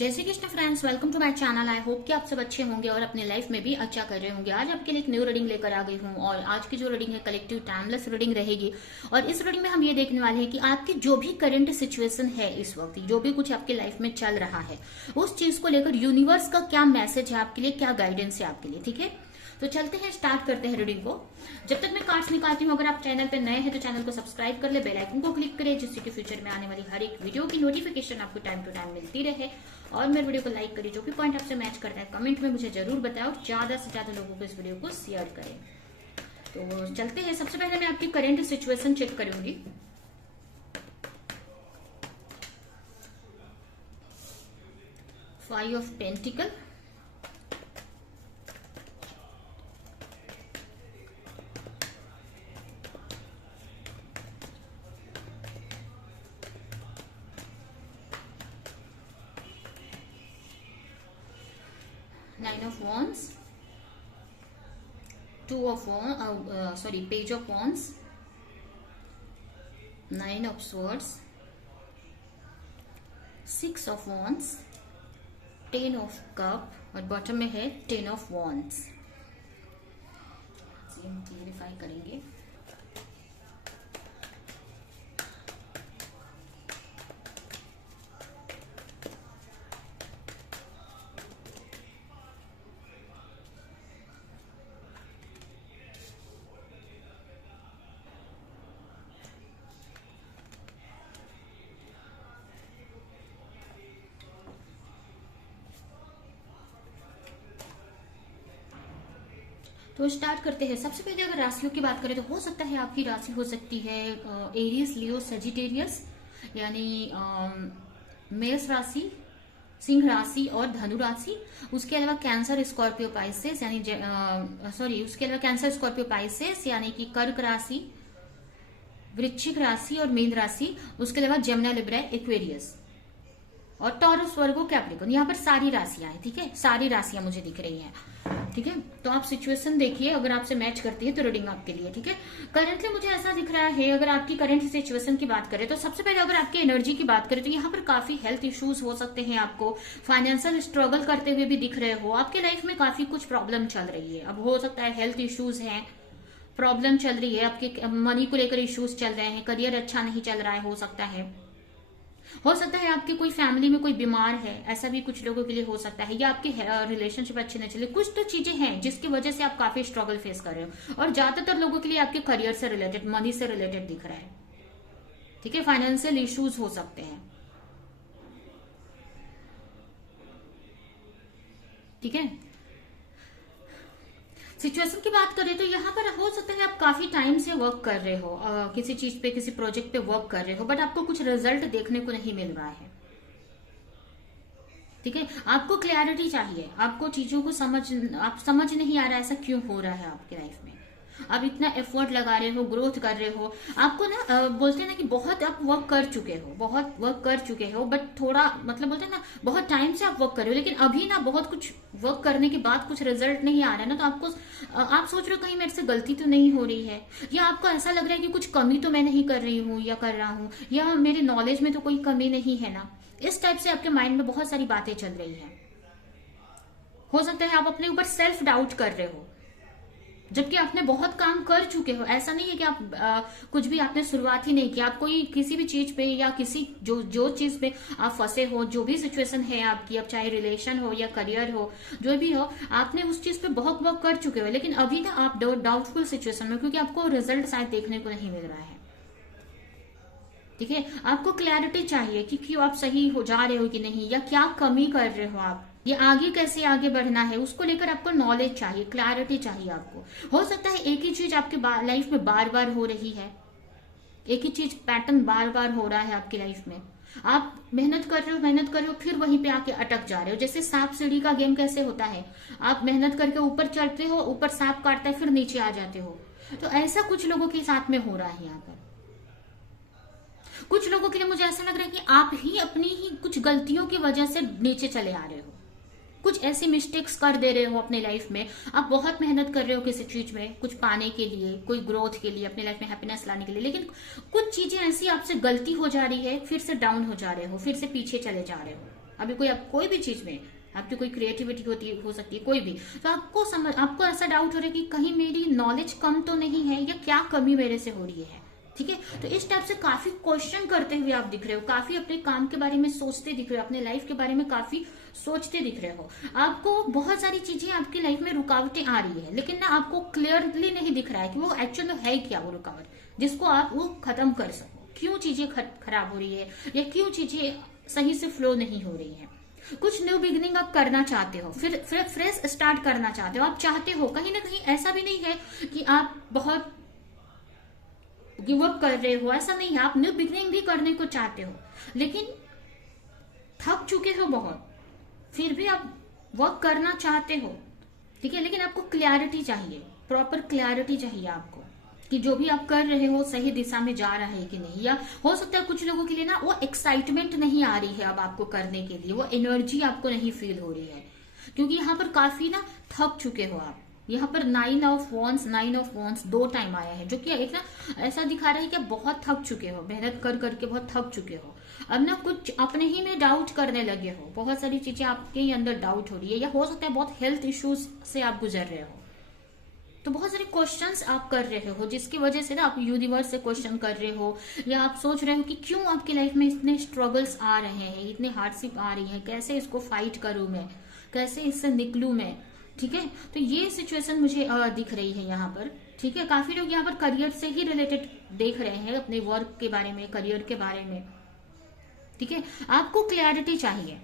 जय Shri Krishna friends, welcome to my channel. I hope कि आप सब अच्छे होंगे और अपने लाइफ में भी अच्छा कर रहे होंगे। आज आपके लिए एक न्यू रीडिंग लेकर आ गई हूँ और आज की जो रीडिंग है कलेक्टिव टाइमलेस रीडिंग रहेगी। और इस रीडिंग में हम ये देखने वाले हैं कि आपकी जो भी करंट सिचुएशन है, इस वक्त जो भी कुछ आपके लाइफ में चल रहा है, उस चीज को लेकर यूनिवर्स का क्या मैसेज है आपके लिए, क्या गाइडेंस है आपके लिए। ठीक है, तो चलते हैं, स्टार्ट करते हैं रीडिंग को। जब तक मैं कार्ड्स निकालती हूँ, अगर आप चैनल पे नए हैं तो चैनल को सब्सक्राइब कर ले, बेल आइकन को क्लिक करें, जिससे कि फ्यूचर में आने वाली हर एक वीडियो की नोटिफिकेशन आपको टाइम टू टाइम मिलती रहे। और मेरे वीडियो को लाइक करें, जो भी पॉइंट आपसे मैच करता है कमेंट में मुझे जरूर बताएं और ज्यादा से ज्यादा लोगों को इस वीडियो को शेयर करें। तो चलते हैं, सबसे पहले मैं आपकी करेंट सिचुएशन चेक करूंगी। Five of pentacle, nine of wands, two of page of wands, nine of swords, six of wands, ten of cup और बॉटम में है टेन ऑफ वॉन्ड्स। हम क्लियरिफाई करेंगे। तो स्टार्ट करते हैं। सबसे पहले अगर राशियों की बात करें तो हो सकता है आपकी राशि हो सकती है एरियस, लियो, सजिटेरियस, यानी मेष राशि, सिंह राशि और धनु राशि। उसके अलावा कैंसर, स्कॉर्पियो, पाइसेस यानी उसके अलावा कैंसर, स्कॉर्पियो, पाइसेस यानी कि कर्क राशि, वृश्चिक राशि और मीन राशि। उसके अलावा जमुना, लिब्रा, एक्वेरियस और टॉरस, वर्गो, कैप्रिकॉर्न। यहाँ पर सारी राशियां हैं। ठीक है, सारी राशियां मुझे दिख रही हैं। ठीक है, तो आप सिचुएशन देखिए, अगर आपसे मैच करती है तो रीडिंग आपके लिए। ठीक है, करंटली मुझे ऐसा दिख रहा है, अगर आपकी करंट सिचुएशन की बात करें तो सबसे पहले अगर आपकी एनर्जी की बात करें तो यहाँ पर काफी हेल्थ इश्यूज हो सकते हैं। आपको फाइनेंशियल स्ट्रगल करते हुए भी दिख रहे हो। आपके लाइफ में काफी कुछ प्रॉब्लम चल रही है। अब हो सकता है हेल्थ इश्यूज हैं, प्रॉब्लम चल रही है, आपके मनी को लेकर इश्यूज चल रहे हैं, करियर अच्छा नहीं चल रहा है, हो सकता है आपकी कोई फैमिली में कोई बीमार है, ऐसा भी कुछ लोगों के लिए हो सकता है, या आपके रिलेशनशिप अच्छे नहीं चले। कुछ तो चीजें हैं जिसकी वजह से आप काफी स्ट्रगल फेस कर रहे हो और ज्यादातर लोगों के लिए आपके करियर से रिलेटेड, मनी से रिलेटेड दिख रहा है। ठीक है, फाइनेंशियल इश्यूज हो सकते हैं। ठीक है, सिचुएशन की बात करें तो यहाँ पर हो सकता है आप काफी टाइम से वर्क कर रहे हो, किसी चीज पे, किसी प्रोजेक्ट पे वर्क कर रहे हो, बट आपको कुछ रिजल्ट देखने को नहीं मिल रहा है। ठीक है, आपको क्लैरिटी चाहिए, आपको चीजों को समझ नहीं आ रहा है ऐसा क्यों हो रहा है आपकी लाइफ में। आप इतना एफर्ट लगा रहे हो, ग्रोथ कर रहे हो, आपको ना बोलते हैं ना कि बहुत आप वर्क कर चुके हो, बहुत वर्क कर चुके हो, बट थोड़ा मतलब बोलते हैं ना बहुत टाइम से आप वर्क कर रहे हो, लेकिन अभी ना बहुत कुछ वर्क करने के बाद कुछ रिजल्ट नहीं आ रहा है ना, तो आपको आप सोच रहे हो कहीं मेरे से गलती तो नहीं हो रही है, या आपको ऐसा लग रहा है कि कुछ कमी तो मैं नहीं कर रही हूँ या कर रहा हूँ, या मेरे नॉलेज में तो कोई कमी नहीं है ना। इस टाइप से आपके माइंड में बहुत सारी बातें चल रही हैं। हो सकता है आप अपने ऊपर सेल्फ डाउट कर रहे हो, जबकि आपने बहुत काम कर चुके हो। ऐसा नहीं है कि आप कुछ भी आपने शुरुआत ही नहीं किया। आप कोई किसी भी चीज पे या किसी जो चीज पे आप फंसे हो, जो भी सिचुएशन है आपकी, अब चाहे रिलेशन हो या करियर हो, जो भी हो, आपने उस चीज पे बहुत वर्क कर चुके हो, लेकिन अभी ना आप डाउटफुल सिचुएशन में, क्योंकि आपको रिजल्ट शायद देखने को नहीं मिल रहा है। ठीक है, आपको क्लैरिटी चाहिए कि क्यों आप सही हो जा रहे हो कि नहीं, या क्या कमी कर रहे हो आप, ये आगे कैसे आगे बढ़ना है, उसको लेकर आपको नॉलेज चाहिए, क्लैरिटी चाहिए आपको। हो सकता है एक ही चीज आपके लाइफ में बार बार हो रही है, एक ही चीज पैटर्न बार बार हो रहा है आपकी लाइफ में। आप मेहनत कर रहे हो, फिर वहीं पे आके अटक जा रहे हो। जैसे सांप सीढ़ी का गेम कैसे होता है, आप मेहनत करके ऊपर चढ़ते हो, ऊपर सांप काटता है, फिर नीचे आ जाते हो। तो ऐसा कुछ लोगों के साथ में हो रहा है यहाँ पर। कुछ लोगों के लिए मुझे ऐसा लग रहा है कि आप ही अपनी ही कुछ गलतियों की वजह से नीचे चले आ रहे हो, कुछ ऐसी मिस्टेक्स कर दे रहे हो अपने लाइफ में। आप बहुत मेहनत कर रहे हो किसी चीज में, कुछ पाने के लिए, कोई ग्रोथ के लिए, अपने लाइफ में हैप्पीनेस लाने के लिए, लेकिन कुछ चीजें ऐसी आपसे गलती हो जा रही है, फिर से डाउन हो जा रहे हो, फिर से पीछे चले जा रहे हो। अभी कोई भी चीज में आपकी कोई क्रिएटिविटी हो सकती है, कोई भी, तो आपको ऐसा डाउट हो रहा है कि कहीं मेरी नॉलेज कम तो नहीं है, या क्या कमी मेरे से हो रही है। ठीक है, तो इस टाइप से काफी क्वेश्चन करते हुए आप दिख रहे हो, काफी अपने काम के बारे में सोचते दिख रहे हो, अपने लाइफ के बारे में काफी सोचते दिख रहे हो। आपको बहुत सारी चीजें आपकी लाइफ में रुकावटें आ रही है, लेकिन ना आपको क्लियरली नहीं दिख रहा है कि वो एक्चुअल में है क्या वो रुकावट, जिसको आप वो खत्म कर सको। क्यों चीजें खराब हो रही है, या क्यों चीजें सही से फ्लो नहीं हो रही है। कुछ न्यू बिगिनिंग आप करना चाहते हो, फिर फ्रेश स्टार्ट करना चाहते हो, आप चाहते हो, कहीं ना कहीं ऐसा भी नहीं है कि आप बहुत गिव अप कर रहे हो, ऐसा नहीं है, आप न्यू बिगिनिंग भी करने को चाहते हो, लेकिन थक चुके हो बहुत, फिर भी आप वर्क करना चाहते हो। ठीक है, लेकिन आपको क्लैरिटी चाहिए, प्रॉपर क्लैरिटी चाहिए आपको कि जो भी आप कर रहे हो सही दिशा में जा रहा है कि नहीं। या हो सकता है कुछ लोगों के लिए ना वो एक्साइटमेंट नहीं आ रही है अब आपको करने के लिए, वो एनर्जी आपको नहीं फील हो रही है, क्योंकि यहाँ पर काफी ना थक चुके हो आप। यहाँ पर 9 ऑफ वॉन्स 2 टाइम आया है, जो कि एक ना ऐसा दिखा रहा है कि आप बहुत थक चुके हो, मेहनत कर करके बहुत थक चुके हो। अब ना कुछ अपने ही में डाउट करने लगे हो, बहुत सारी चीजें आपके ही अंदर डाउट हो रही है, या हो सकता है बहुत हेल्थ इश्यूज से आप गुजर रहे हो। तो बहुत सारे क्वेश्चंस आप कर रहे हो, जिसकी वजह से ना आप यूनिवर्स से क्वेश्चन कर रहे हो, या आप सोच रहे हो कि क्यों आपकी लाइफ में इतने स्ट्रगल्स आ रहे हैं, इतने हार्डशिप आ रही है, कैसे इसको फाइट करूं मैं, कैसे इससे निकलूं मैं। ठीक है, तो ये सिचुएशन मुझे दिख रही है यहाँ पर। ठीक है, काफी लोग यहाँ पर करियर से ही रिलेटेड देख रहे हैं, अपने वर्क के बारे में, करियर के बारे में। ठीक है, आपको क्लैरिटी चाहिए,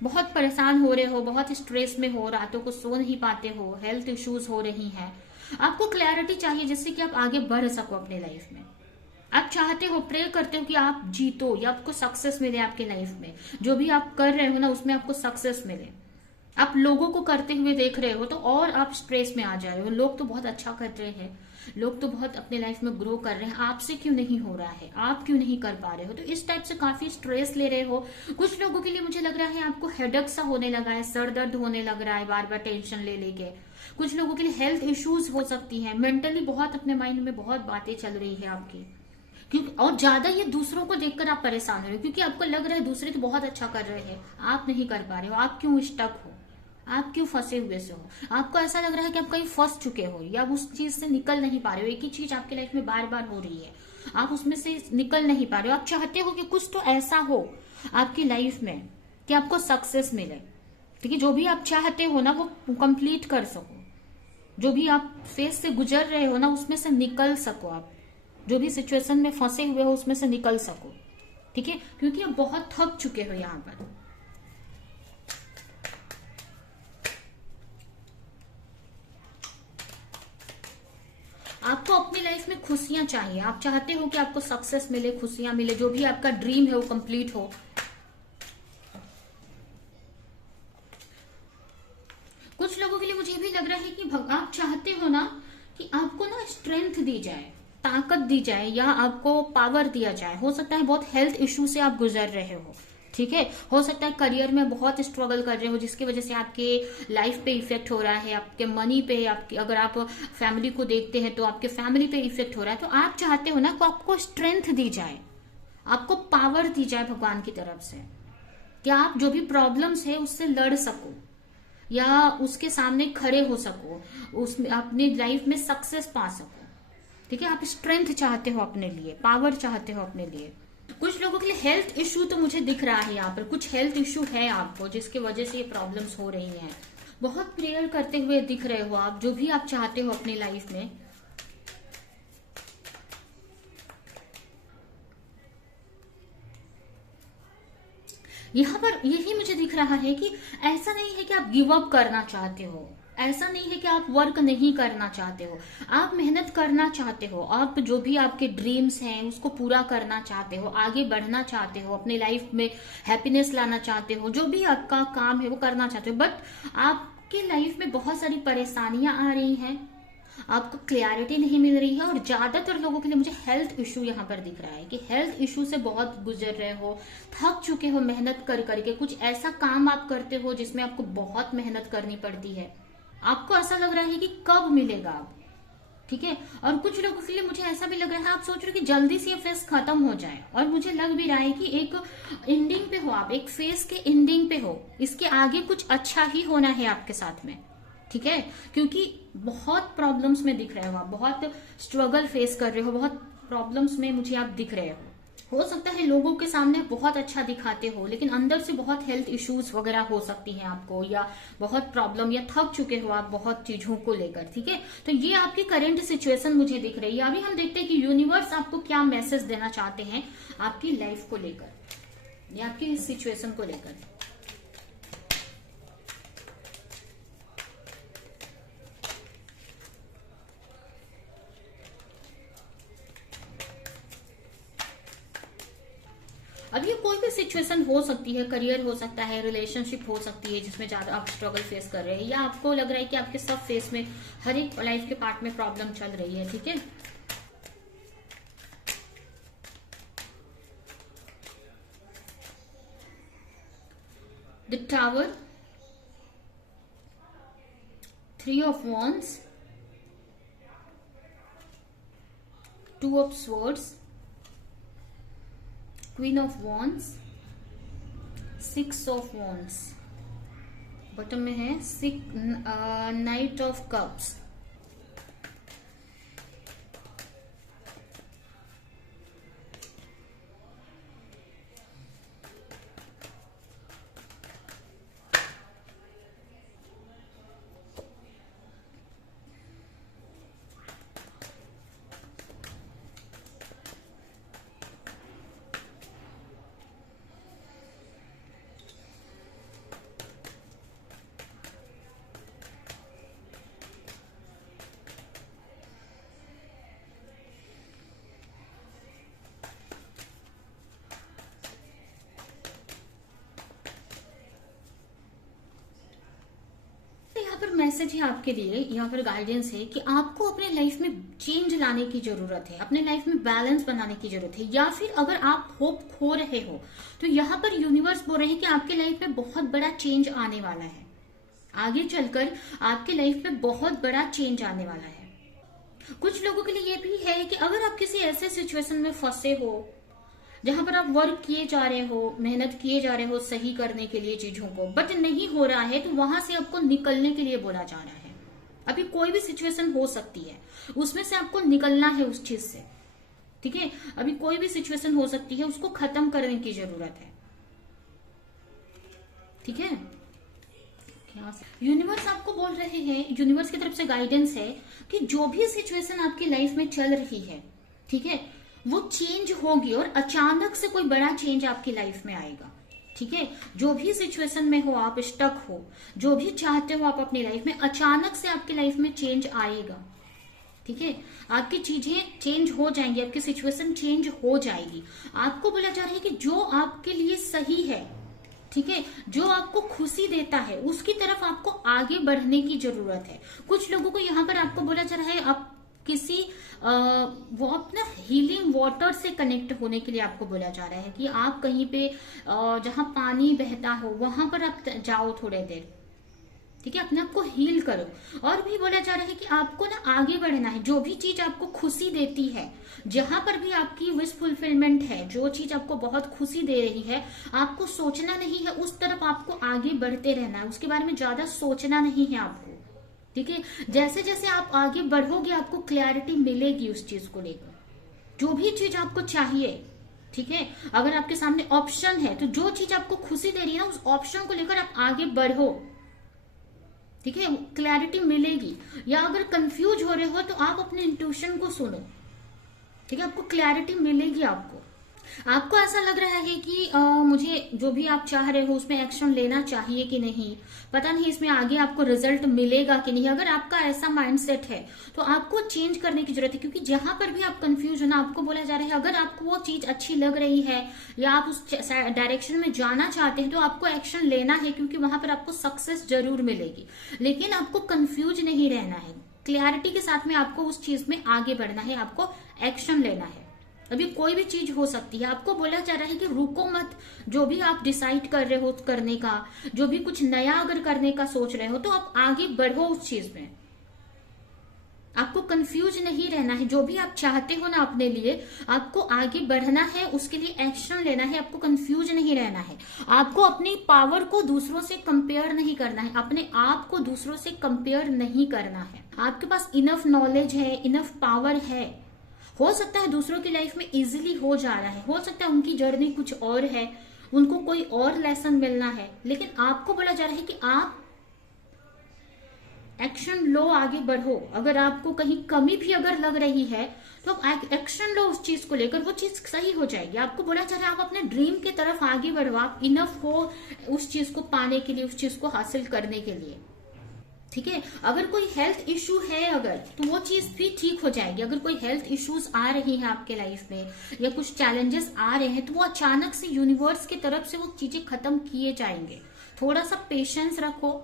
बहुत परेशान हो रहे हो, बहुत स्ट्रेस में हो, रातों को सो नहीं पाते हो, हेल्थ इश्यूज हो रही हैं, आपको क्लैरिटी चाहिए जिससे कि आप आगे बढ़ सको अपने लाइफ में। आप चाहते हो, प्रे करते हो कि आप जीतो, या आपको सक्सेस मिले आपके लाइफ में, जो भी आप कर रहे हो ना उसमें आपको सक्सेस मिले। आप लोगों को करते हुए देख रहे हो तो और आप स्ट्रेस में आ जा रहे हो, लोग तो बहुत अच्छा कर रहे हैं, लोग तो बहुत अपने लाइफ में ग्रो कर रहे हैं, आपसे क्यों नहीं हो रहा है, आप क्यों नहीं कर पा रहे हो। तो इस टाइप से काफी स्ट्रेस ले रहे हो। कुछ लोगों के लिए मुझे लग रहा है आपको हेडेक सा होने लगा है, सर दर्द होने लग रहा है बार बार टेंशन ले लेके। कुछ लोगों के लिए हेल्थ इश्यूज हो सकती है, मेंटली बहुत अपने माइंड में बहुत बातें चल रही है आपकी, क्योंकि और ज्यादा ये दूसरों को देखकर आप परेशान हो रहे हो, क्योंकि आपको लग रहा है दूसरे तो बहुत अच्छा कर रहे हैं, आप नहीं कर पा रहे हो, आप क्यों स्टक हो, आप क्यों फंसे हुए से हो। आपको ऐसा लग रहा है कि आप कहीं फंस चुके हो, या उस चीज से निकल नहीं पा रहे हो, एक ही चीज आपके लाइफ में बार बार हो रही है, आप उसमें से निकल नहीं पा रहे हो। आप चाहते हो कि कुछ तो ऐसा हो आपकी लाइफ में कि आपको सक्सेस मिले। ठीक है, जो भी आप चाहते हो ना वो कंप्लीट कर सको, जो भी आप फेस से गुजर रहे हो ना उसमें से निकल सको, आप जो भी सिचुएशन में फंसे हुए हो उसमें से निकल सको। ठीक है, क्योंकि आप बहुत थक चुके हो यहाँ पर। आपको अपनी लाइफ में खुशियां चाहिए, आप चाहते हो कि आपको सक्सेस मिले, खुशियां मिले, जो भी आपका ड्रीम है वो कंप्लीट हो। कुछ लोगों के लिए मुझे भी लग रहा है कि आप चाहते हो ना कि आपको ना स्ट्रेंथ दी जाए, ताकत दी जाए, या आपको पावर दिया जाए। हो सकता है बहुत हेल्थ इश्यू से आप गुजर रहे हो। ठीक है, हो सकता है करियर में बहुत स्ट्रगल कर रहे हो, जिसकी वजह से आपके लाइफ पे इफेक्ट हो रहा है, आपके मनी पे, आपके अगर आप फैमिली को देखते हैं तो आपके फैमिली पे इफेक्ट हो रहा है। तो आप चाहते हो ना कि आपको स्ट्रेंथ दी जाए, आपको पावर दी जाए भगवान की तरफ से, कि आप जो भी प्रॉब्लम्स है उससे लड़ सको, या उसके सामने खड़े हो सको, उसमें अपनी लाइफ में सक्सेस पा सको। ठीक है, आप स्ट्रेंथ चाहते हो अपने लिए, पावर चाहते हो अपने लिए। कुछ लोगों के लिए हेल्थ इश्यू तो मुझे दिख रहा है यहाँ पर, कुछ हेल्थ इश्यू है आपको जिसकी वजह से ये प्रॉब्लम्स हो रही हैं। बहुत प्रेयर करते हुए दिख रहे हो आप, जो भी आप चाहते हो अपनी लाइफ में। यहाँ पर यही मुझे दिख रहा है कि ऐसा नहीं है कि आप गिव अप करना चाहते हो, ऐसा नहीं है कि आप वर्क नहीं करना चाहते हो, आप मेहनत करना चाहते हो, आप जो भी आपके ड्रीम्स हैं उसको पूरा करना चाहते हो, आगे बढ़ना चाहते हो, अपने लाइफ में हैप्पीनेस लाना चाहते हो, जो भी आपका काम है वो करना चाहते हो। बट आपके लाइफ में बहुत सारी परेशानियां आ रही हैं, आपको क्लैरिटी नहीं मिल रही है, और ज्यादातर लोगों के लिए मुझे हेल्थ इशू यहाँ पर दिख रहा है कि हेल्थ इशू से बहुत गुजर रहे हो, थक चुके हो मेहनत कर करके। कुछ ऐसा काम आप करते हो जिसमें आपको बहुत मेहनत करनी पड़ती है, आपको ऐसा लग रहा है कि कब मिलेगा अब। ठीक है। और कुछ लोगों के लिए मुझे ऐसा भी लग रहा है, आप सोच रहे हो कि जल्दी से ये फेस खत्म हो जाए, और मुझे लग भी रहा है कि एक एंडिंग पे हो आप, एक फेस के एंडिंग पे हो, इसके आगे कुछ अच्छा ही होना है आपके साथ में, ठीक है। क्योंकि बहुत प्रॉब्लम्स में दिख रहे हो आप, बहुत स्ट्रगल फेस कर रहे हो, बहुत प्रॉब्लम्स में मुझे आप दिख रहे हो सकता है लोगों के सामने बहुत अच्छा दिखाते हो, लेकिन अंदर से बहुत हेल्थ इश्यूज वगैरह हो सकती हैं आपको, या बहुत प्रॉब्लम, या थक चुके हो आप बहुत चीजों को लेकर, ठीक है। तो ये आपकी करंट सिचुएशन मुझे दिख रही है। अभी हम देखते हैं कि यूनिवर्स आपको क्या मैसेज देना चाहते हैं आपकी लाइफ को लेकर, या आपकी इस सिचुएशन को लेकर। अब ये कोई भी सिचुएशन हो सकती है, करियर हो सकता है, रिलेशनशिप हो सकती है जिसमें ज्यादा आप स्ट्रगल फेस कर रहे हैं, या आपको लग रहा है कि आपके सब फेस में, हर एक लाइफ के पार्ट में प्रॉब्लम चल रही है, ठीक है। The tower, 3 of wands, 2 of swords, Queen of wands, 6 of wands, bottom में है नाइट ऑफ कप्स। पर मैसेज है आपके लिए, यहाँ पर गाइडेंस है कि आपको अपने लाइफ में चेंज लाने की जरूरत है, अपने लाइफ में बैलेंस बनाने की जरूरत है, या फिर अगर आप होप खो रहे हो तो यहाँ पर यूनिवर्स बोल रहे हैं कि आपके लाइफ में बहुत बड़ा चेंज आने वाला है, आगे चलकर आपके लाइफ में बहुत बड़ा चेंज आने वाला है। कुछ लोगों के लिए ये भी है कि अगर आप किसी ऐसे सिचुएशन में फंसे हो जहां पर आप वर्क किए जा रहे हो, मेहनत किए जा रहे हो सही करने के लिए चीजों को, बट नहीं हो रहा है, तो वहां से आपको निकलने के लिए बोला जा रहा है। अभी कोई भी सिचुएशन हो सकती है, उसमें से आपको निकलना है उस चीज से, ठीक है। अभी कोई भी सिचुएशन हो सकती है, उसको खत्म करने की जरूरत है, ठीक है। यूनिवर्स आपको बोल रहे हैं, यूनिवर्स की तरफ से गाइडेंस है कि जो भी सिचुएशन आपकी लाइफ में चल रही है, ठीक है, वो चेंज होगी, और अचानक से कोई बड़ा चेंज आपकी लाइफ में आएगा, ठीक है। जो भी सिचुएशन में हो आप, स्टक हो, जो भी चाहते हो आप अपनी लाइफ में, अचानक से आपकी लाइफ में चेंज आएगा, ठीक है। आपकी चीजें चेंज हो जाएंगी, आपकी सिचुएशन चेंज हो जाएगी। आपको बोला जा रहा है कि जो आपके लिए सही है, ठीक है, जो आपको खुशी देता है, उसकी तरफ आपको आगे बढ़ने की जरूरत है। कुछ लोगों को यहाँ पर आपको बोला जा रहा है आप किसी वो अपना हीलिंग वाटर से कनेक्ट होने के लिए आपको बोला जा रहा है कि आप कहीं पे जहां पानी बहता हो वहां पर आप जाओ थोड़े देर, ठीक है, अपने आप को हील करो। और भी बोला जा रहा है कि आपको ना आगे बढ़ना है, जो भी चीज आपको खुशी देती है, जहां पर भी आपकी विश फुलफिलमेंट है, जो चीज आपको बहुत खुशी दे रही है, आपको सोचना नहीं है, उस तरफ आपको आगे बढ़ते रहना है, उसके बारे में ज्यादा सोचना नहीं है आपको, ठीक है। जैसे जैसे आप आगे बढ़ोगे आपको क्लैरिटी मिलेगी उस चीज को लेकर, जो भी चीज आपको चाहिए, ठीक है। अगर आपके सामने ऑप्शन है तो जो चीज आपको खुशी दे रही है ना, उस ऑप्शन को लेकर आप आगे बढ़ो, ठीक है, क्लैरिटी मिलेगी। या अगर कंफ्यूज हो रहे हो तो आप अपने इंट्यूशन को सुनो, ठीक है, आपको क्लैरिटी मिलेगी। आपको ऐसा लग रहा है कि मुझे जो भी आप चाह रहे हो उसमें एक्शन लेना चाहिए कि नहीं, पता नहीं इसमें आगे आपको रिजल्ट मिलेगा कि नहीं। अगर आपका ऐसा माइंडसेट है तो आपको चेंज करने की जरूरत है, क्योंकि जहां पर भी आप कंफ्यूज हो ना, आपको बोला जा रहा है अगर आपको वो चीज अच्छी लग रही है या आप उस डायरेक्शन में जाना चाहते हैं तो आपको एक्शन लेना है, क्योंकि वहां पर आपको सक्सेस जरूर मिलेगी। लेकिन आपको कंफ्यूज नहीं रहना है, क्लैरिटी के साथ में आपको उस चीज में आगे बढ़ना है, आपको एक्शन लेना है। अभी कोई भी चीज हो सकती है, आपको बोला जा रहा है कि रुको मत, जो भी आप डिसाइड कर रहे हो करने का, जो भी कुछ नया अगर करने का सोच रहे हो तो आप आगे बढ़ो उस चीज में, आपको कंफ्यूज नहीं रहना है। जो भी आप चाहते हो ना अपने लिए, आपको आगे बढ़ना है, उसके लिए एक्शन लेना है। आपको कंफ्यूज नहीं रहना है। आपको अपनी पावर को दूसरों से कंपेयर नहीं करना है, अपने आप को दूसरों से कंपेयर नहीं करना है। आपके पास इनफ नॉलेज है, इनफ पावर है। हो सकता है दूसरों की लाइफ में इजीली हो जा रहा है, हो सकता है उनकी जर्नी कुछ और है, उनको कोई और लेसन मिलना है, लेकिन आपको बोला जा रहा है कि आप एक्शन लो, आगे बढ़ो। अगर आपको कहीं कमी भी अगर लग रही है तो आप एक्शन लो उस चीज को लेकर, वो चीज सही हो जाएगी। आपको बोला जा रहा है आप अपने ड्रीम की तरफ आगे बढ़ो, आप इनफ हो उस चीज को पाने के लिए, उस चीज को हासिल करने के लिए। ठीक है, अगर कोई हेल्थ इश्यू है अगर, तो वो चीज भी ठीक हो जाएगी। अगर कोई हेल्थ इश्यूज आ रही है आपके लाइफ में या कुछ चैलेंजेस आ रहे हैं, तो वो अचानक से यूनिवर्स की तरफ से वो चीजें खत्म किए जाएंगे। थोड़ा सा पेशेंस रखो,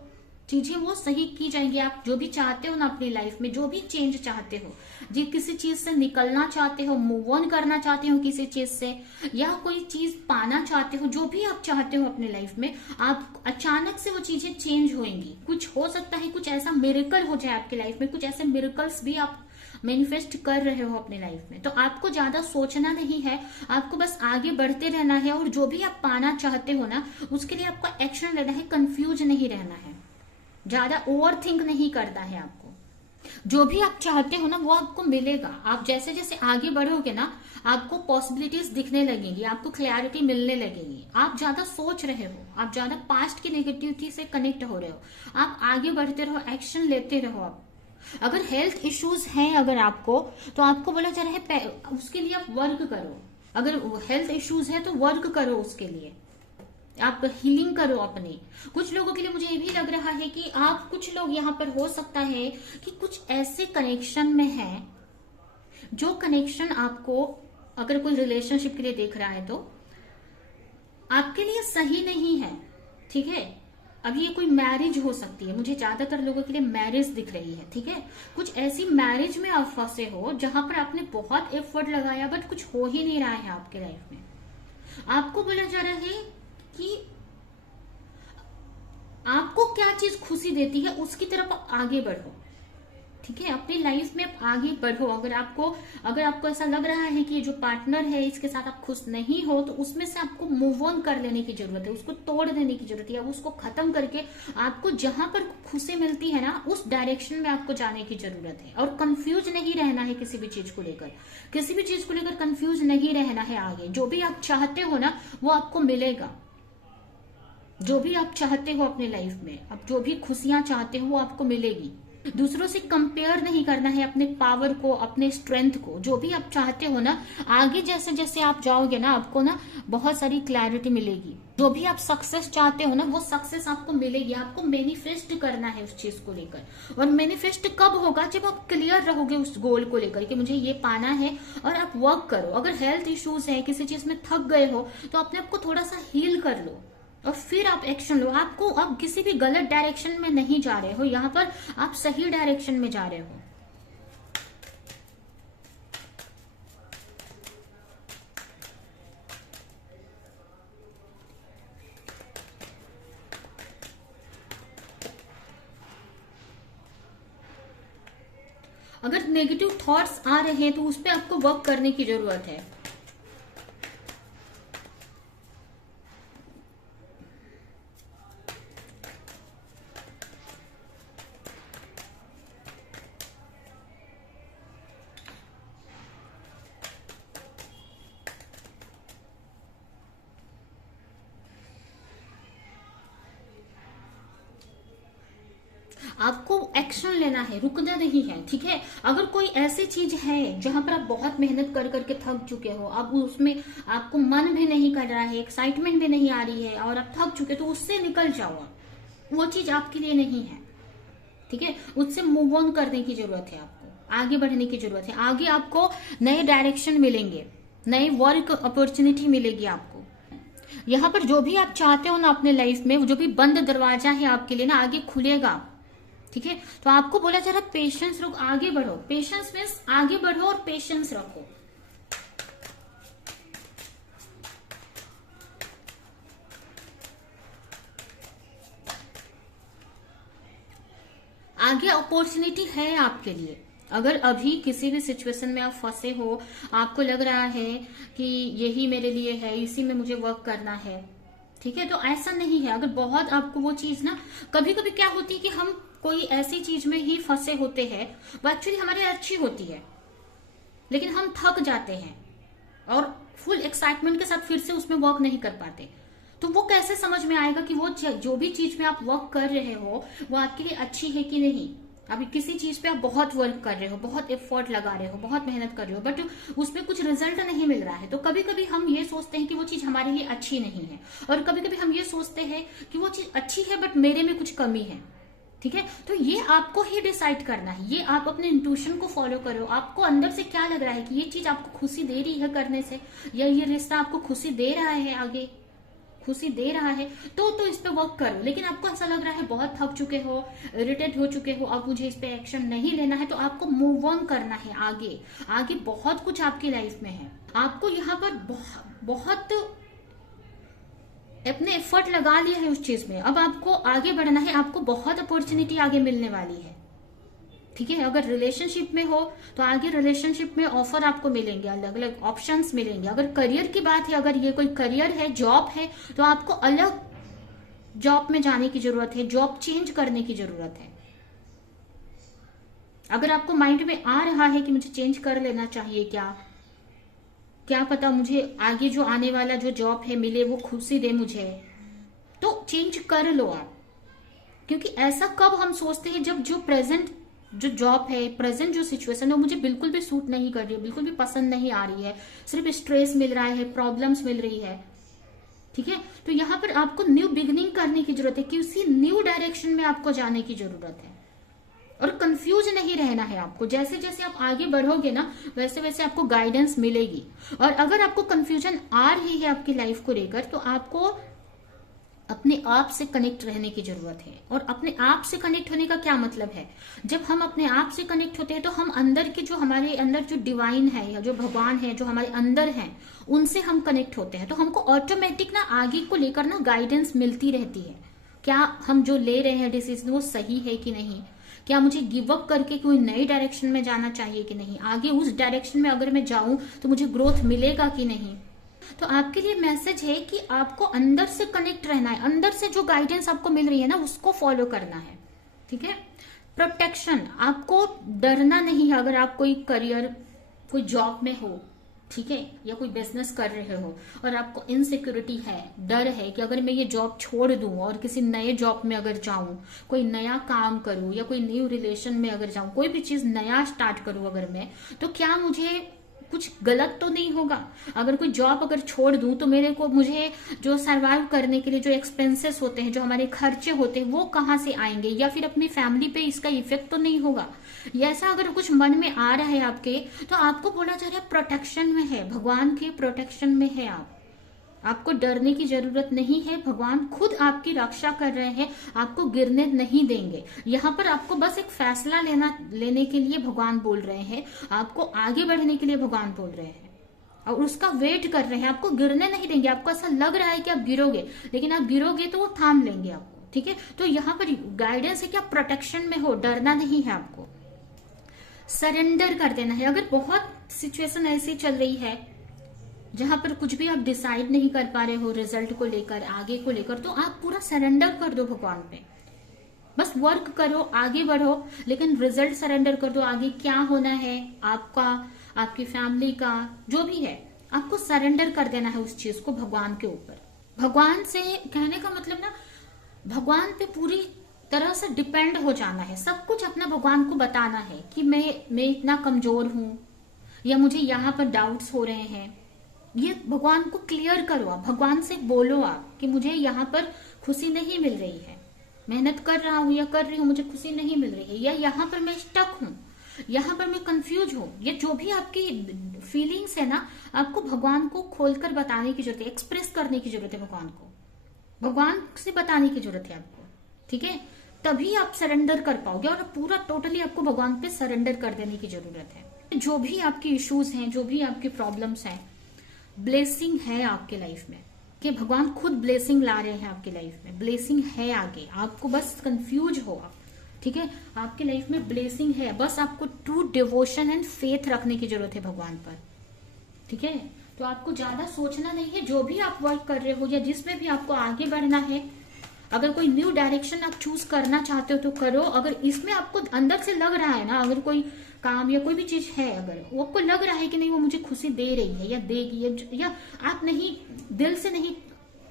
चीजें वो सही की जाएंगी। आप जो भी चाहते हो ना अपनी लाइफ में, जो भी चेंज चाहते हो, जी किसी चीज से निकलना चाहते हो, मूव ऑन करना चाहते हो किसी चीज से, या कोई चीज पाना चाहते हो, जो भी आप चाहते हो अपनी लाइफ में, आप अचानक से वो चीजें चेंज होंगी। कुछ हो सकता है, कुछ ऐसा मिरेकल हो जाए आपकी लाइफ में, कुछ ऐसे मिरेकल्स भी आप मैनिफेस्ट कर रहे हो अपनी लाइफ में। तो आपको ज्यादा सोचना नहीं है, आपको बस आगे बढ़ते रहना है, और जो भी आप पाना चाहते हो ना, उसके लिए आपको एक्शन लेना है, कंफ्यूज नहीं रहना है, ज्यादा ओवर थिंक नहीं करना है आपको। जो भी आप चाहते हो ना वो आपको मिलेगा। आप जैसे जैसे आगे बढ़ोगे ना, आपको पॉसिबिलिटीज दिखने लगेंगी, आपको क्लैरिटी मिलने लगेगी। आप ज्यादा सोच रहे हो, आप ज्यादा पास्ट की नेगेटिविटी से कनेक्ट हो रहे हो। आप आगे बढ़ते रहो, एक्शन लेते रहो। आप अगर हेल्थ इश्यूज हैं अगर आपको, तो आपको बोला जा रहा है उसके लिए आप वर्क करो। अगर हेल्थ इश्यूज है तो वर्क करो, उसके लिए आप हीलिंग करो अपनी। कुछ लोगों के लिए मुझे ये भी लग रहा है कि आप, कुछ लोग यहाँ पर हो सकता है कि कुछ ऐसे कनेक्शन में है, जो कनेक्शन आपको, अगर कोई रिलेशनशिप के लिए देख रहा है तो आपके लिए सही नहीं है। ठीक है, अब ये कोई मैरिज हो सकती है, मुझे ज्यादातर लोगों के लिए मैरिज दिख रही है। ठीक है, कुछ ऐसी मैरिज में आप फंसे हो जहां पर आपने बहुत एफर्ट लगाया, बट कुछ हो ही नहीं रहा है आपके लाइफ में। आपको बोला जा रहा है कि आपको क्या चीज खुशी देती है, उसकी तरफ आप आगे बढ़ो। ठीक है, अपनी लाइफ में आप आगे बढ़ो। अगर आपको ऐसा लग रहा है कि ये जो पार्टनर है इसके साथ आप खुश नहीं हो, तो उसमें से आपको मूव ऑन कर लेने की जरूरत है, उसको तोड़ देने की जरूरत है, उसको खत्म करके आपको जहां पर खुशी मिलती है ना, उस डायरेक्शन में आपको जाने की जरूरत है। और कंफ्यूज नहीं रहना है किसी भी चीज को लेकर, किसी भी चीज को लेकर कंफ्यूज नहीं रहना है। आगे जो भी आप चाहते हो ना, वो आपको मिलेगा। जो भी आप चाहते हो अपने लाइफ में, आप जो भी खुशियां चाहते हो वो आपको मिलेगी। दूसरों से कंपेयर नहीं करना है अपने पावर को, अपने स्ट्रेंथ को। जो भी आप चाहते हो ना, आगे जैसे जैसे आप जाओगे ना, आपको ना बहुत सारी क्लैरिटी मिलेगी। जो भी आप सक्सेस चाहते हो ना, वो सक्सेस आपको मिलेगी। आपको मैनिफेस्ट करना है उस चीज को लेकर। और मैनिफेस्ट कब होगा? जब आप क्लियर रहोगे उस गोल को लेकर कि मुझे ये पाना है, और आप वर्क करो। अगर हेल्थ इश्यूज है, किसी चीज में थक गए हो, तो अपने आप को थोड़ा सा हील कर लो और फिर आप एक्शन लो। आपको अब किसी भी गलत डायरेक्शन में नहीं जा रहे हो, यहाँ पर आप सही डायरेक्शन में जा रहे हो। अगर नेगेटिव थॉट्स आ रहे हैं तो उस पर आपको वर्क करने की जरूरत है। आपको एक्शन लेना है, रुकना नहीं है। ठीक है, अगर कोई ऐसी चीज है जहां पर आप बहुत मेहनत कर करके थक चुके हो, अब उसमें आपको मन भी नहीं कर रहा है, एक्साइटमेंट भी नहीं आ रही है, और आप थक चुके, तो उससे निकल जाओ। वो चीज आपके लिए नहीं है। ठीक है, उससे मूव ऑन करने की जरूरत है, आपको आगे बढ़ने की जरूरत है। आगे आपको नए डायरेक्शन मिलेंगे, नए वर्क अपॉर्चुनिटी मिलेगी आपको। यहाँ पर जो भी आप चाहते हो ना अपने लाइफ में, जो भी बंद दरवाजा है आपके लिए ना, आगे खुलेगा। ठीक है, तो आपको बोला जा रहा है पेशेंस रखो, आगे बढ़ो। पेशेंस मीन्स आगे बढ़ो और पेशेंस रखो। आगे अपॉर्चुनिटी है आपके लिए। अगर अभी किसी भी सिचुएशन में आप फंसे हो, आपको लग रहा है कि यही मेरे लिए है, इसी में मुझे वर्क करना है, ठीक है, तो ऐसा नहीं है। अगर बहुत आपको वो चीज ना, कभी कभी क्या होती है कि हम कोई ऐसी चीज में ही फंसे होते हैं, वो एक्चुअली हमारे अच्छी होती है, लेकिन हम थक जाते हैं और फुल एक्साइटमेंट के साथ फिर से उसमें वर्क नहीं कर पाते। तो वो कैसे समझ में आएगा कि वो जो भी चीज में आप वर्क कर रहे हो वो आपके लिए अच्छी है कि नहीं। अभी किसी चीज पे आप बहुत वर्क कर रहे हो, बहुत एफर्ट लगा रहे हो, बहुत मेहनत कर रहे हो, बट उसमें कुछ रिजल्ट नहीं मिल रहा है, तो कभी कभी हम ये सोचते हैं कि वो चीज हमारे लिए अच्छी नहीं है, और कभी कभी हम ये सोचते हैं कि वो चीज अच्छी है बट मेरे में कुछ कमी है, ठीक है। तो ये आपको ही डिसाइड करना है, ये आप अपने इंट्यूशन को फॉलो करो। आपको अंदर से क्या लग रहा है कि ये चीज आपको खुशी दे रही है करने से, या ये रिश्ता आपको खुशी दे रहा है, आगे खुशी दे रहा है, तो इस पे वर्क करो। लेकिन आपको ऐसा लग रहा है बहुत थक चुके हो, इरिटेट हो चुके हो, अब मुझे इस पे एक्शन नहीं लेना है, तो आपको मूव ऑन करना है आगे। आगे बहुत कुछ आपकी लाइफ में है, आपको यहाँ पर बहुत अपने एफर्ट लगा लिया है उस चीज में, अब आपको आगे बढ़ना है, आपको बहुत अपॉर्चुनिटी आगे मिलने वाली है, ठीक है। अगर रिलेशनशिप में हो तो आगे रिलेशनशिप में ऑफर आपको मिलेंगे, अलग अलग ऑप्शंस मिलेंगे। अगर करियर की बात है, अगर ये कोई करियर है, जॉब है, तो आपको अलग जॉब में जाने की जरूरत है, जॉब चेंज करने की जरूरत है। अगर आपको माइंड में आ रहा है कि मुझे चेंज कर लेना चाहिए, क्या पता मुझे आगे जो आने वाला जो जॉब है मिले, वो खुशी दे मुझे, तो चेंज कर लो आप। क्योंकि ऐसा कब हम सोचते हैं जब जो प्रेजेंट जो जॉब है, प्रेजेंट जो सिचुएशन है, मुझे बिल्कुल भी सूट नहीं कर रही है, बिल्कुल भी पसंद नहीं आ रही है, सिर्फ स्ट्रेस मिल रहा है, प्रॉब्लम्स मिल रही है, ठीक है। तो यहाँ पर आपको न्यू बिगिनिंग करने की जरूरत है, किसी न्यू डायरेक्शन में आपको जाने की जरूरत है, और कंफ्यूज नहीं रहना है आपको। जैसे जैसे आप आगे बढ़ोगे ना, वैसे वैसे आपको गाइडेंस मिलेगी। और अगर आपको कंफ्यूजन आ रही है आपकी लाइफ को लेकर, तो आपको अपने आप से कनेक्ट रहने की जरूरत है। और अपने आप से कनेक्ट होने का क्या मतलब है, जब हम अपने आप से कनेक्ट होते हैं तो हम अंदर के जो हमारे अंदर जो डिवाइन है, या जो भगवान है, जो हमारे अंदर है, उनसे हम कनेक्ट होते हैं। तो हमको ऑटोमेटिक ना आगे को लेकर ना गाइडेंस मिलती रहती है, क्या हम जो ले रहे हैं डिसीजन वो सही है कि नहीं, क्या मुझे गिव अप करके कोई नई डायरेक्शन में जाना चाहिए कि नहीं, आगे उस डायरेक्शन में अगर मैं जाऊं तो मुझे ग्रोथ मिलेगा कि नहीं। तो आपके लिए मैसेज है कि आपको अंदर से कनेक्ट रहना है, अंदर से जो गाइडेंस आपको मिल रही है ना, उसको फॉलो करना है, ठीक है। प्रोटेक्शन, आपको डरना नहीं है। अगर आप कोई करियर, कोई जॉब में हो, ठीक है, या कोई बिजनेस कर रहे हो और आपको इनसिक्योरिटी है, डर है कि अगर मैं ये जॉब छोड़ दूं और किसी नए जॉब में अगर जाऊं, कोई नया काम करूं, या कोई न्यू रिलेशन में अगर जाऊं, कोई भी चीज नया स्टार्ट करूं अगर मैं, तो क्या मुझे कुछ गलत तो नहीं होगा। अगर कोई जॉब अगर छोड़ दूं तो मुझे जो सरवाइव करने के लिए जो एक्सपेंसेस होते हैं, जो हमारे खर्चे होते हैं, वो कहाँ से आएंगे, या फिर अपनी फैमिली पे इसका इफेक्ट तो नहीं होगा। ऐसा अगर कुछ मन में आ रहा है आपके, तो आपको बोला जा रहा है प्रोटेक्शन में है, भगवान के प्रोटेक्शन में है आप। आपको डरने की जरूरत नहीं है, भगवान खुद आपकी रक्षा कर रहे हैं, आपको गिरने नहीं देंगे। यहाँ पर आपको बस एक फैसला लेने के लिए भगवान बोल रहे हैं, आपको आगे बढ़ने के लिए भगवान बोल रहे हैं, और उसका वेट कर रहे हैं, आपको गिरने नहीं देंगे। आपको ऐसा लग रहा है कि आप गिरोगे, लेकिन आप गिरोगे तो वो थाम लेंगे आपको, ठीक है। तो यहाँ पर गाइडेंस है कि आप प्रोटेक्शन में हो, डरना नहीं है, आपको सरेंडर कर देना है। अगर बहुत सिचुएशन ऐसी चल रही है जहां पर कुछ भी आप डिसाइड नहीं कर पा रहे हो रिजल्ट को लेकर, आगे को लेकर, तो आप पूरा सरेंडर कर दो भगवान पे, बस वर्क करो, आगे बढ़ो, लेकिन रिजल्ट सरेंडर कर दो। आगे क्या होना है आपका, आपकी फैमिली का, जो भी है, आपको सरेंडर कर देना है उस चीज को भगवान के ऊपर। भगवान से कहने का मतलब ना, भगवान पे पूरी तरह से डिपेंड हो जाना है, सब कुछ अपना भगवान को बताना है कि मैं इतना कमजोर हूं, या मुझे यहाँ पर डाउट्स हो रहे हैं, ये भगवान को क्लियर करो। आप भगवान से बोलो आप कि मुझे यहाँ पर खुशी नहीं मिल रही है, मेहनत कर रहा हूँ या कर रही हूँ, मुझे खुशी नहीं मिल रही है, या यहाँ पर मैं स्टक हूँ, यहाँ पर मैं कंफ्यूज हूँ। ये जो भी आपकी फीलिंग्स है ना, आपको भगवान को खोलकर बताने की जरूरत है, एक्सप्रेस करने की जरूरत है भगवान को, भगवान से बताने की जरूरत है आपको, ठीक है। तभी आप सरेंडर कर पाओगे, और पूरा टोटली आपको भगवान पे सरेंडर कर देने की जरूरत है। जो भी आपकी इश्यूज हैं, जो भी आपकी प्रॉब्लम्स हैं, ब्लेसिंग है आपके लाइफ में, कि भगवान खुद ब्लेसिंग ला रहे हैं आपकी लाइफ में, ब्लेसिंग है आगे, आपको बस कंफ्यूज हो आप, ठीक है, आपके लाइफ में ब्लेसिंग है, बस आपको ट्रू डिवोशन एंड फेथ रखने की जरूरत है भगवान पर। ठीक है, तो आपको ज्यादा सोचना नहीं है, जो भी आप वर्क कर रहे हो या जिसमें भी आपको आगे बढ़ना है, अगर कोई न्यू डायरेक्शन आप चूज करना चाहते हो तो करो। अगर इसमें आपको अंदर से लग रहा है ना, अगर कोई काम या कोई भी चीज है, अगर वो आपको लग रहा है कि नहीं वो मुझे खुशी दे रही है या देगी, या आप नहीं दिल से नहीं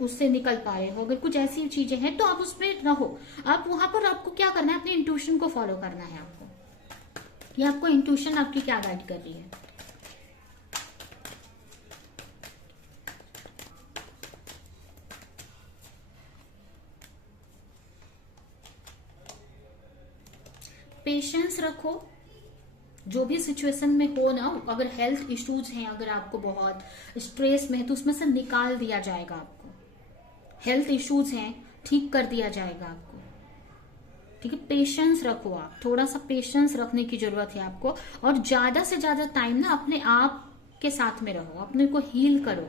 उससे निकल पा रहे हो, अगर कुछ ऐसी चीजें हैं तो आप उसमें रहो। आप वहां पर आपको क्या करना है, अपने इंट्यूशन को फॉलो करना है आपको, या आपको इंट्यूशन आपकी क्या गाइड कर रही है। पेशेंस रखो, जो भी सिचुएशन में हो ना, अगर हेल्थ इश्यूज हैं, अगर आपको बहुत स्ट्रेस में है तो उसमें से निकाल दिया जाएगा आपको। हेल्थ इश्यूज हैं, ठीक कर दिया जाएगा आपको। ठीक है, पेशेंस रखो, आप थोड़ा सा पेशेंस रखने की जरूरत है आपको। और ज्यादा से ज्यादा टाइम ना अपने आप के साथ में रहो, अपने को हील करो।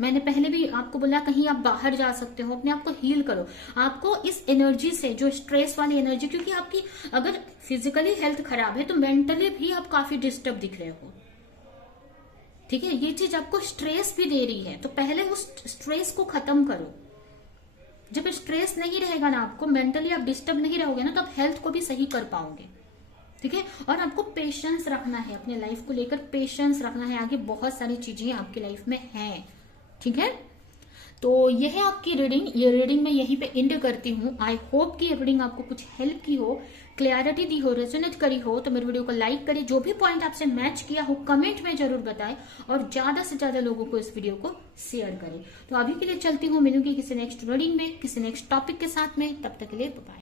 मैंने पहले भी आपको बोला, कहीं आप बाहर जा सकते हो, अपने आप को हील करो। आपको इस एनर्जी से, जो स्ट्रेस वाली एनर्जी, क्योंकि आपकी अगर फिजिकली हेल्थ खराब है तो मेंटली भी आप काफी डिस्टर्ब दिख रहे हो। ठीक है, ये चीज आपको स्ट्रेस भी दे रही है, तो पहले उस स्ट्रेस को खत्म करो। जब स्ट्रेस नहीं रहेगा ना, आपको मेंटली आप डिस्टर्ब नहीं रहोगे ना, तो आप हेल्थ को भी सही कर पाओगे। ठीक है, और आपको पेशेंस रखना है, अपने लाइफ को लेकर पेशेंस रखना है। आगे बहुत सारी चीजें आपकी लाइफ में हैं। ठीक है, तो ये है आपकी रीडिंग। ये रीडिंग मैं यहीं पे एंड करती हूँ। आई होप कि ये रीडिंग आपको कुछ हेल्प की हो, क्लैरिटी दी हो, रेजोनेट करी हो। तो मेरे वीडियो को लाइक करें, जो भी पॉइंट आपसे मैच किया हो कमेंट में जरूर बताएं, और ज्यादा से ज्यादा लोगों को इस वीडियो को शेयर करें। तो अभी के लिए चलती हूँ, मिलूंगी किसी नेक्स्ट रीडिंग में, किसी नेक्स्ट टॉपिक के साथ में। तब तक के लिए बाय।